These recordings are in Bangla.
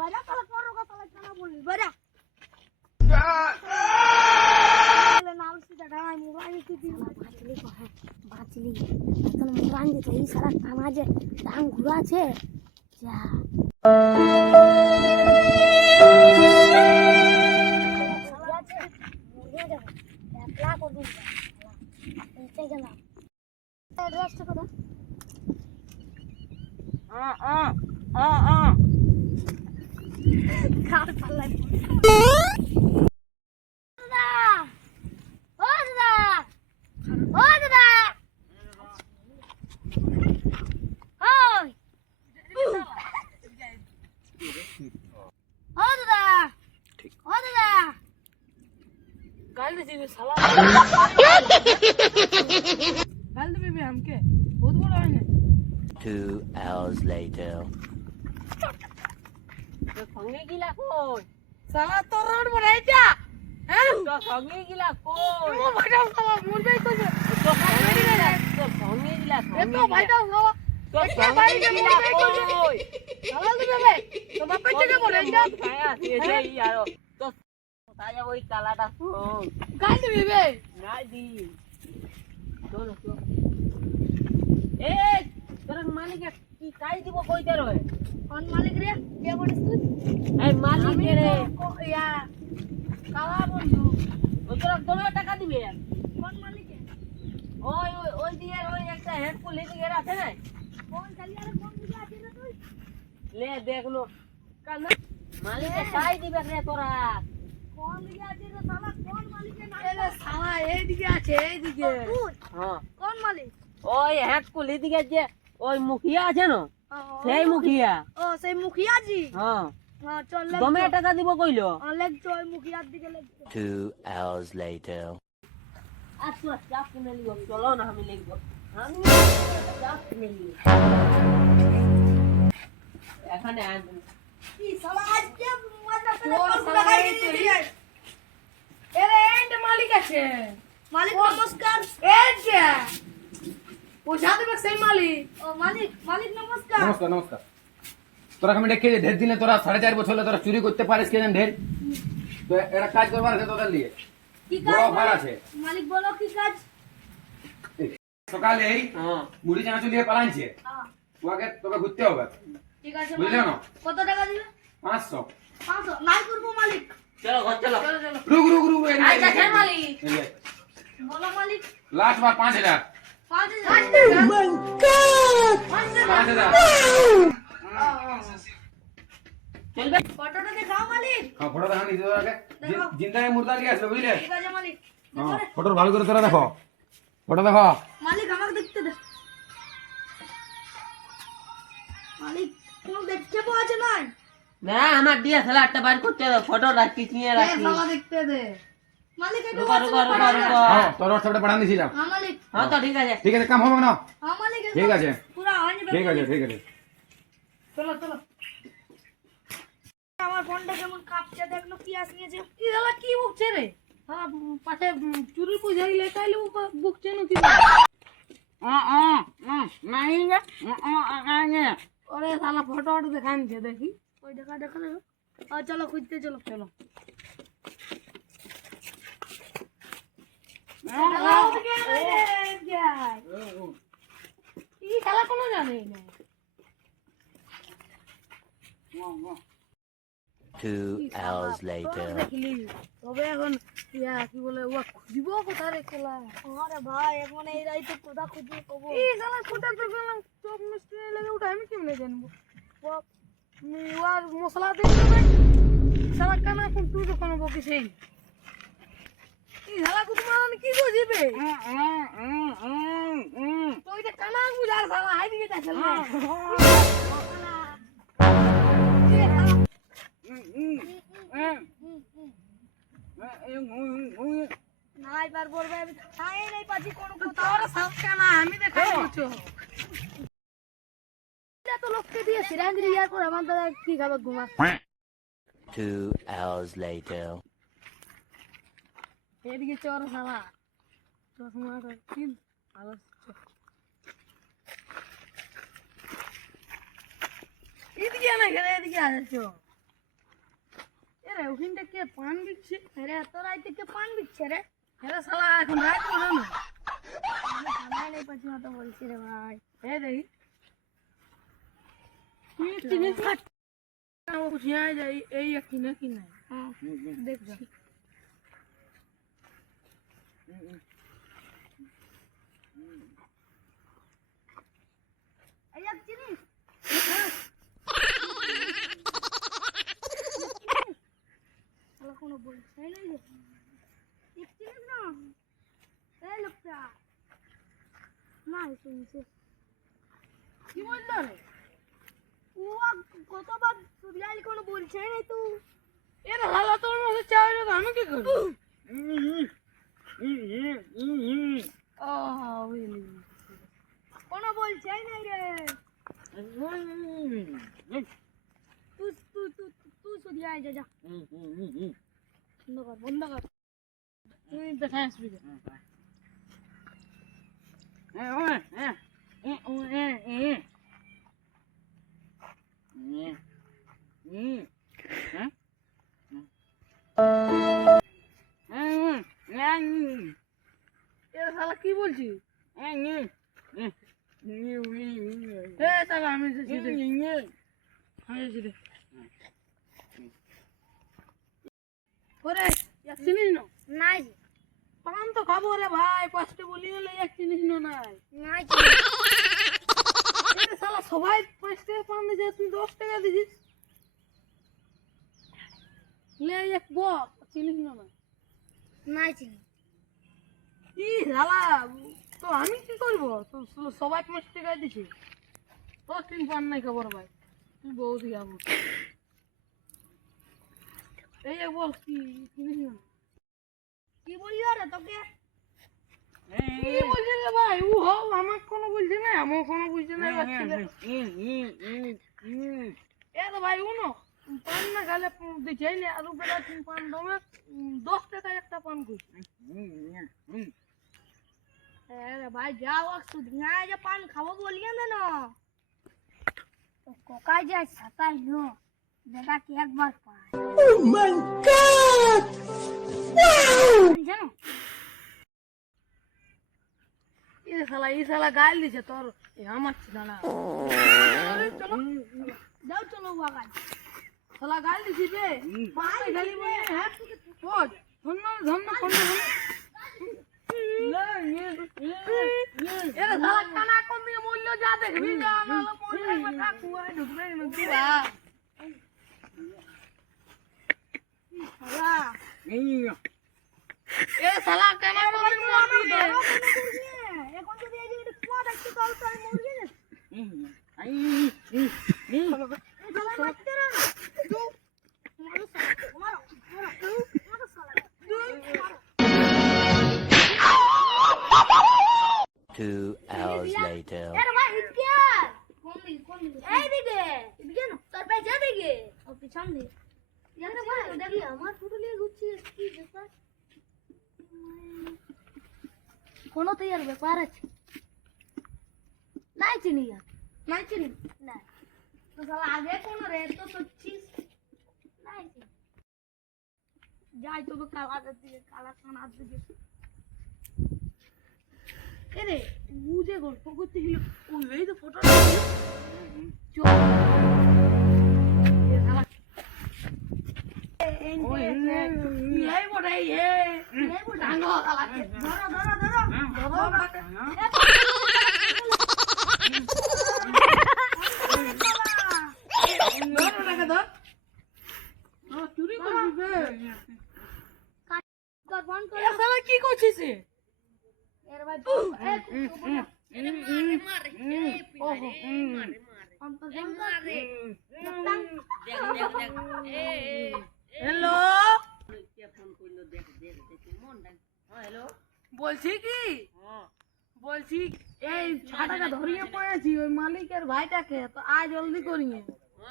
Bana kalıp var o kafalık sana bulun. Bana. બાંધી તો એ સારા કામ આજે ટાંગ ઘુરા છે જા Two hours later. তোর সঙ্গে গিলা কই শালা তোর রোড বড়াইটা হ্যাঁ তোর সঙ্গে গিলা কই ও ভাইটা শালা মুরবে কইছে তোর সঙ্গে গিলা তোর সঙ্গে গিলা এ তো ভাইটা শালা তোর এ সঙ্গে ভাইটা গিলা মুরবে কইছে কই শালা দিবে বে তো বাপে থেকে বড়াইটা ছায়া শেষে ইয়ারো তোর কোথায় যাব ওই কালাটা শোন গাল দিবি বে নাই দি চলো চলো এ তোর মালিক কি কাই দিব রয়ে? কোন মালিক রে? কে বলিস তুই? এই মালিক রে? তো ইয়া কালা বন্ধু। ওই তোরা দমে টাকা দিবে? কোন মালিক? ওই ওই ওই একটা হেডফোন লেগে গেছে আছে না কোন খালি আরে কোন দিকে আছে রে তুই? লে দেখল কানা মালিকে কাই দিবে রে তোরা। কোন দিকে আছে রে শালা? কোন মালিকের নাম এ শালা এইদিকে আছে এইদিকে। হ্যাঁ। কোন মালিক? ওই হেডফোন লেগে যে ওই মুখিয়া আছে না? সেই মুখিয়া। ও সেই মুখিয়াজি হ্যাঁ। হ্যাঁ দমে তো। টাকা দিব কইলো? হ্যাঁ, মুখিয়ার দিকে। Hours later. আচ্ছা চাপ কিনে লিব চলো না আমি লিখব। আমি চাপ কিনে লিব এখানে কি আজকে মজা করে। এরে মালিক আছে। মালিক নমস্কার এই যে পয়সা দেবে সেই মালিক। ও মালিক মালিক নমস্কার। নমস্কার নমস্কার। তোরা আমি ডেকে ঢের দিনে তোরা সাড়ে চার বছর তোরা চুরি করতে পারিস কেন ঢের? তো এটা কাজ করবার আছে তোদের দিয়ে। কি বড় কাজ অফার মালিক? আছে। মালিক বলো কি কাজ? সকালে হ্যাঁ। মুড়ি চানা চুলিয়ে পালাইছে হ্যাঁ, তোমাকে তোকে ঘুরতে হবে। ঠিক আছে বুঝলে মালিক। না? কত টাকা দিবে? পাঁচশো। পাঁচশো। নাই করব মালিক। চলো ঘর চলো। চলো চলো। রুক রুক রুক হ্যাঁ মালিক। বলো মালিক। লাস্ট বার পাঁচ হাজার। হ্যাঁ হ্যাঁ ফটো ভালো করে তোরা দেখো। ফটো দেখো। মালিক আমাকে দেখতে দে। মালিক কোনো দেখতে পাওয়া যায় নাই? না আমার দিয়ে স্যালাডটা বার করতে হবে। ফটো রাখি নিয়ে রাখি দেখতে দে। মালিক একটু রুকো রুকো WhatsApp-এ রুকো পাঠাও না। রুকো হ্যাঁ তোর হোয়াটসঅ্যাপে পাঠান দিয়েছিলাম হ্যাঁ মালিক হ্যাঁ তো ঠিক আছে ঠিক আছে কাম হবে না হ্যাঁ মালিক একদম ঠিক আছে পুরা হয়ে যাবে ঠিক আছে ঠিক আছে চলো চলো আমার ফোনটা কেমন কাঁপছে দেখল কি আসিয়েছে কি শালা কি বুকছে রে শালা উম, পাশে উম, চুরি পয়সা দিলে তাইলে বুকছে না কি ওরে শালা ফটো ফটো দেখা নিচ্ছে দেখি ওই দেখা দেখা দেখো আর চলো খুঁজতে চলো চলো এই শালা কোনো জানে না Two hours later. তবে এখন ইয়া কি বলে ও খুঁজিব কোথায় রেখেলা আরে ভাই এখন এই রাইতে কোথা খুঁজে কবো? এই শালা কোথায় তো গেলাম? চোখ মিষ্টি লেগে ওটা আমি কেমনে জানব? ওর মশলা দিয়ে দেবে। শালা কানা কোন তুই তো কোনো এই শালা কুতু মারানি কি বুঝিবে তো এটা কানা বুঝার শালা হাই দিকে যাচ্ছে না। নাই পার বলবে আমি খাই নাই পাচ্ছি কোনো কথা। তোর সব কানা আমি দেখাই করছ সিরান দিয়ে ইয়ার পর আমার দাদা কি খাবে ঘুমা। Two hours later. এদিকে চর শালা। চশমা কিন ভালো এদিকে না গেলে এদিকে আসছ এরে ওখানটা কে পান দিচ্ছে? রে তোর আইতে কে পান দিচ্ছে রে? এরে শালা এখন রাত করে না আমার নেই পাচ্ছি মতো বলছি রে ভাই। এ দেখি। তুই চিনিস না ও বুঝিয়া এই একটি না নাই? হ্যাঁ। দেখছি এই এক জিনিস শালা কোনো বলছে না এই লোকটা না শুনছে কি বলল রে? ও কতবার কোনো বলছে নাই তুই এর হালা তোর মধ্যে চাই আমি কি করব? কোনো বলছে নাই রে তুই তুই তুই তুই সুদি আয় যা যা বন্ধ কর বন্ধ কর তুই দেখা আসবি রে। এর বলছিস আমি এসেছি রে। আমি। ওরে এক চিনিস না? নাই। পান তো খাব রে ভাই পাঁচটা বলি গেলে এক জিনিস না নাই। নাই। সবাই পাঁচ টাকা পান দিছে তুই দশ টাকা দিছিস লে এক বক চিনিস না নাই। নাই চিনি। তো আমি কি করব? সবাই পাঁচ টাকা দিছি। তোর তিন পান নাই খবর ভাই। তুই বহুত যাব এই বল কি কি বললি রে তোকে? কি বলছিস রে ভাই? ও হও আমার কোনো বলছে না আমার কোনো বলছে না এ তো ভাই উনো। পান না খালে দেখে নে। আলু বেলা পান দমে দশ টাকা একটা পান করছি আরে ভাই যাও সুদি না যে পান খাব বলিয়ে দে না তো কোকাই যায় সাতাই নো দেখা কি একবার পায় ও মাই গড জানো এ শালা এই শালা গাল দিছে তোর এ আমার ছিল না চলো যাও চলো বাগান শালা গাল দিছি রে পাঁচ খালি বলে হ্যাঁ ওই ধন্য ধন্য এখন যদি এই যে কুয়া দেখতে তাহলে তো আমি মরবি না ঘুরছি কি ব্যাপার? কোনো তো ইয়ার ব্যাপার আছে। নাই চিনি নাই চিনি? না তো সালা আগে কোন রে তো সচ্ছিস নাই চিনি। যাই তো কালার দিকে কালা কানার দিকে। এরে বুঝে গল্প করতে গেল ওই এই তো ফটো ধরো ধরো শালা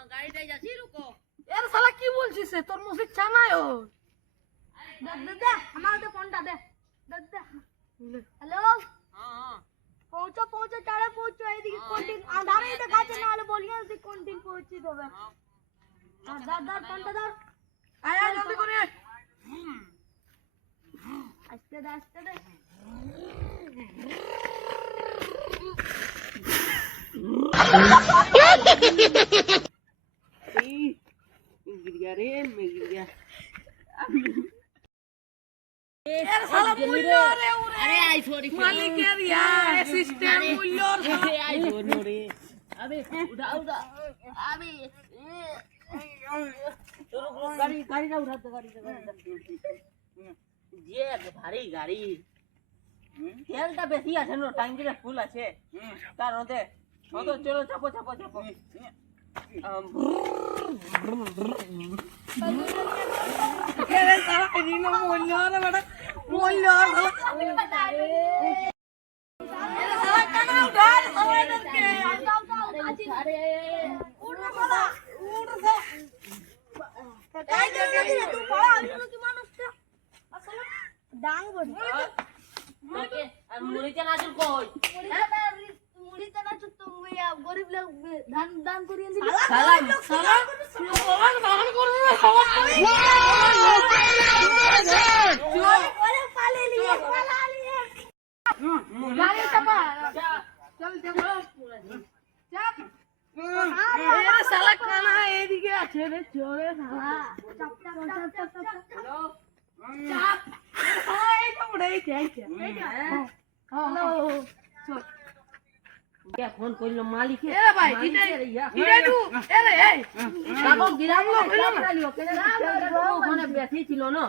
গাড়িটাই যাচ্ছি রুকো এর শালা কি বলছিস তোর মুখে চানায় ও দাদা দে আমার তো ফোনটা দে দাদা হ্যালো পৌঁছো পৌঁছো চারে পৌঁছো এইদিকে কোন দিন আধারেই দেখাচ্ছে না হলে বলিয়ে তুই কোন দিন পৌঁছি দেবে আর দাদা দাদা ফোনটা দাও আয় আয় জলদি করে আস্তে দে আস্তে দে Ha ha ha ha ha! ভারী গাড়ি তেলটা বেশি আছে টাঙ্গিরে ফুল আছে তার মধ্যে চলো চাপো চাপো চাপো আম, এরে শালা এদিন মূল্য রে বেটা মূল্য রে শালা এরে শালা কানা উঠা রে শালা এদেরকে উঠ রে শালা উঠ রে এই যে এই যে তুই বড় আমি কি মানুষটা আসলে ডাং বড় তোকে আর মুড়িতে নাচুর কই ধান দান করিয়ে দিবি? শালা শালা শালা দান করে রে শালা ওরে পালে লিয়ে পালা লিয়ে গাড়ি চাপা চল চল চাপ এরে কানা এদিকে আছে রে চোরে শালা চাপ চাপ চাপ চাপ চাপ চাপ এই তো উড়ে এই চাইছে হ্যালো কে ফোন করল মালিক এরে ভাই এটা এটা তু এরে এই বাবা দিলাম না চাপড়ালিও কেন ওখানে বেশি ছিল না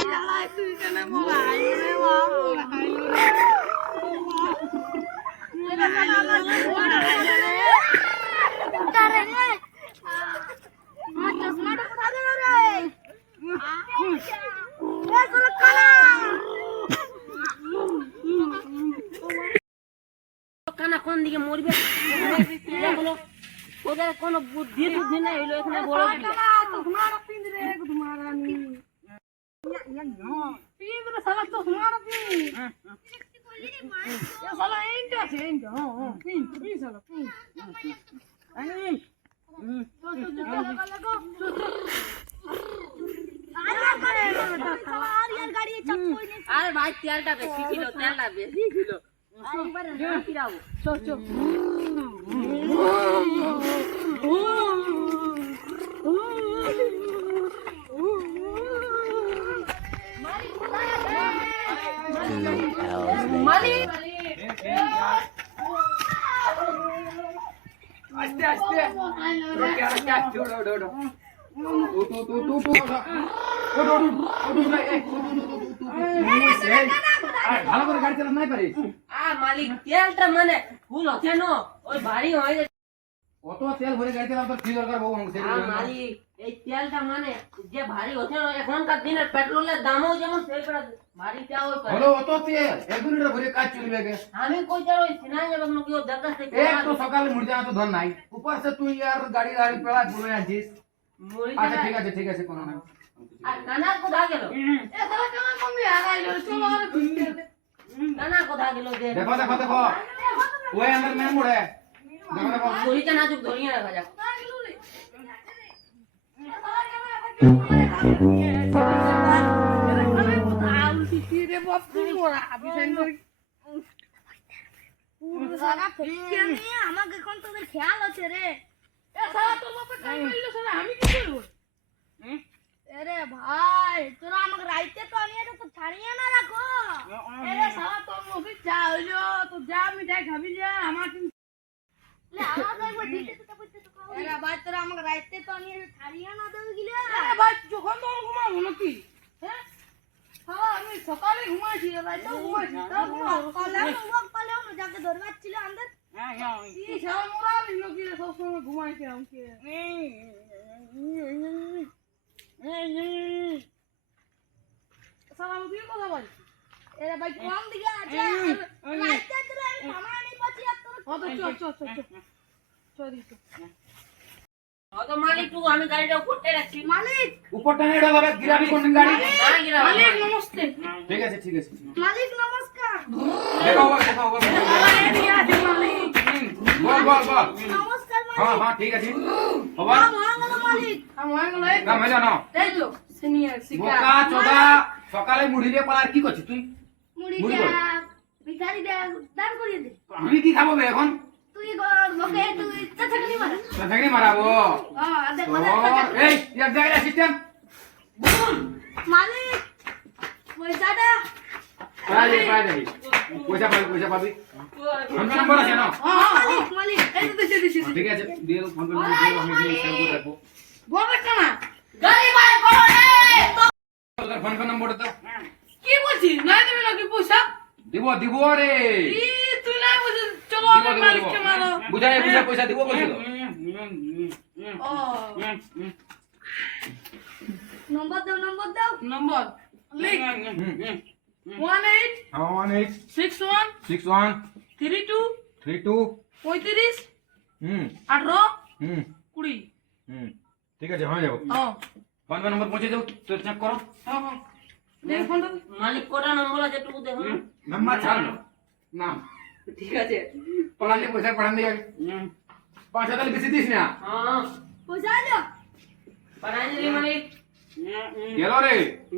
শালা তুই কেন মোলাই রে বাবা करे বুঝি হইল এখানে বড় আরে ভাই তেলটা বেশি ছিল তেলটা বেশি ছিল। ভালো করে গাড়ি চালাতে নাই পারিস আ মালিক তেলটা মানে ফুল হচ্ছে না ওই ভারী হয়ে যাচ্ছে অত তেল ভরে গাড়ি চালাতে কি দরকার বাবু আমাকে আ মালিক এই তেলটা মানে সকালে মুড়ি জানা তো ধন নাই। উপর তুই আর গাড়ি গাড়ি পেলা ঘুরে আছিস। আচ্ছা ঠিক আছে ঠিক আছে কোনো না। হ্যাঁ। নানা কোথা গেল? নানা কোথা গেল দেখো দেখো দেখো। ওই আন্দার মেন মোড়ে। দেখো দেখো। দড়িটা না যুগ ধরিয়ে রাখা যাক। আমার এখন তোদের খেয়াল আছে রে। তোর আমি কি করব? আরে ভাই আমাকে রাইতে তো আনিয়ে তো ছাড়িয়ে না রাখো। তোর মুখে চা হইল তো যা আমার কিন্তু তো তো আরে ভাই তোরা আমাকে রাইতে তো আনিয়ে ছাড়িয়ে না দেবে গিলে। আরে ভাই যখন তখন ঘুমাবো নাকি? হ্যাঁ? আমি সকালে ঘুমাইছি ঘুমাইছি। ঘুমাবো কলেও না। কালেও যাকে ধরবার ছিল আমাদের আমি গাড়িটা উপরতে রাখছি। মালিক! উপরটা নিয়ে এটা গিরাবি কোন গাড়ি? মালিক! নমস্তে। ঠিক আছে ঠিক আছে। মালিক নমস্কার। দেখো দেখো বাবা। বল বল বল। নমস্কার হ্যাঁ মালিক। হ্যাঁ ঠিক আছে। বাবা মহাঙ্গল মালিক। আমার না মজা নাও এই তো সিনিয়র শিকার বোকা চোদা সকালে মুড়ি দিয়ে পালার কি করছিস তুই? মুড়ি মুড়ি ভিখারি দে দান করিয়ে দে। আমি কি খাব বে এখন? তুই গো- লোকে তুই চাচাকে মারা। তো মারাবো। হ্যাঁ দেখ ও, এই ইয়ার জায়গায় সিস্টেম মালিক। পয়সাটা পাই যাবি পাই যাবি। পয়সা পাবি পয়সা পাবি ফোন পে নম্বর আছে না হ্যাঁ হ্যাঁ মালিক মালিক এই তো দিছি দিছি ঠিক আছে দিয়ে ফোন পে নম্বর দিয়ে আমি দিয়ে সেভ করে রাখব বলবে কেনা গাড়ি বার করো রে তোর ফোন পে নম্বর দাও কি বলছিস নাই দেবে নাকি পয়সা দিব দিব রে ই তুই নাই বলছিস চলো আমার মালিককে মারো বুঝাই বুঝাই পয়সা দিব বলছিল ও নম্বর দাও নম্বর দাও নম্বর লিখ one eight one eight six one six one three two three two পঁয়ত্রিশ হুম। আঠারো হুম। কুড়ি। হুম। ঠিক আছে হয়ে যাব। ফোন নম্বর পৌঁছে দাও তো চেক করো। মালিক কটা নম্বর আছে একটু দেখো। নাম্বার ছাড় না ঠিক আছে। পড়ালে পয়সা পড়ান দিয়ে। পাঁচ হাজার বেশি দিস না। হ্যাঁ পয়সা দাও পাঠাই দিলি মালিক। গেল রে।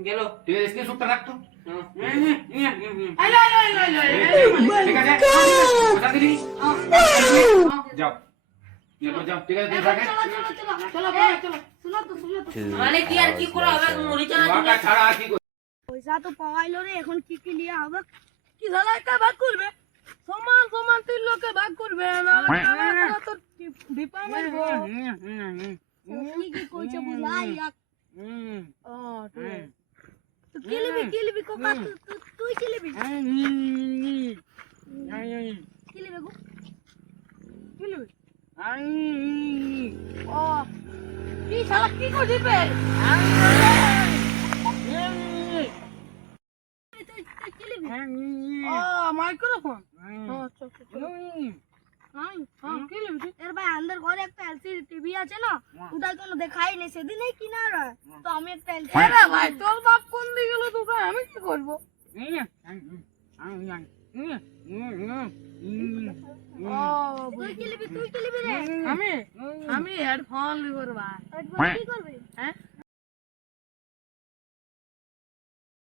গেল। ঠিক আছে শটটা রাখতো যাও যাও ঠিক আছে থাকে চলো চলো চলো চলো ভাই চলো শুনো তো শুনো তো Two কি আর কি করা হবে মুড়ি ছাড়া আর কি পয়সা তো পাওয়াইলো রে এখন কি কি লিয়া হবে? কি শালা ভাগ করবে? সমান সমান তিন লোকে ভাগ করবে না তো ডিপা মারবো কি কি কইছে বুঝাই ও ঠিক কি কি তুই তুই- তুই কি লিবি কি গো কি লিবি ও কি শালা কি করছিস বে? তুই তুই কি লিবি ও মাইক্রোফোন? আচ্ছা আচ্ছা হ্যাঁ হ্যাঁ কি তুই? এর ভাই আমাদের ঘরে একটা এলসিডি টিভি আছে না ওটা কোনো দেখাই নেই সেদিনই কিনা রে তো আমি একটা হ্যাঁ ভাই তোর বাপ কোন দিকে গেল তোকে? আমি কি করব? আমি? আমি হেডফোন রে ভাই। কি করবি? হ্যাঁ?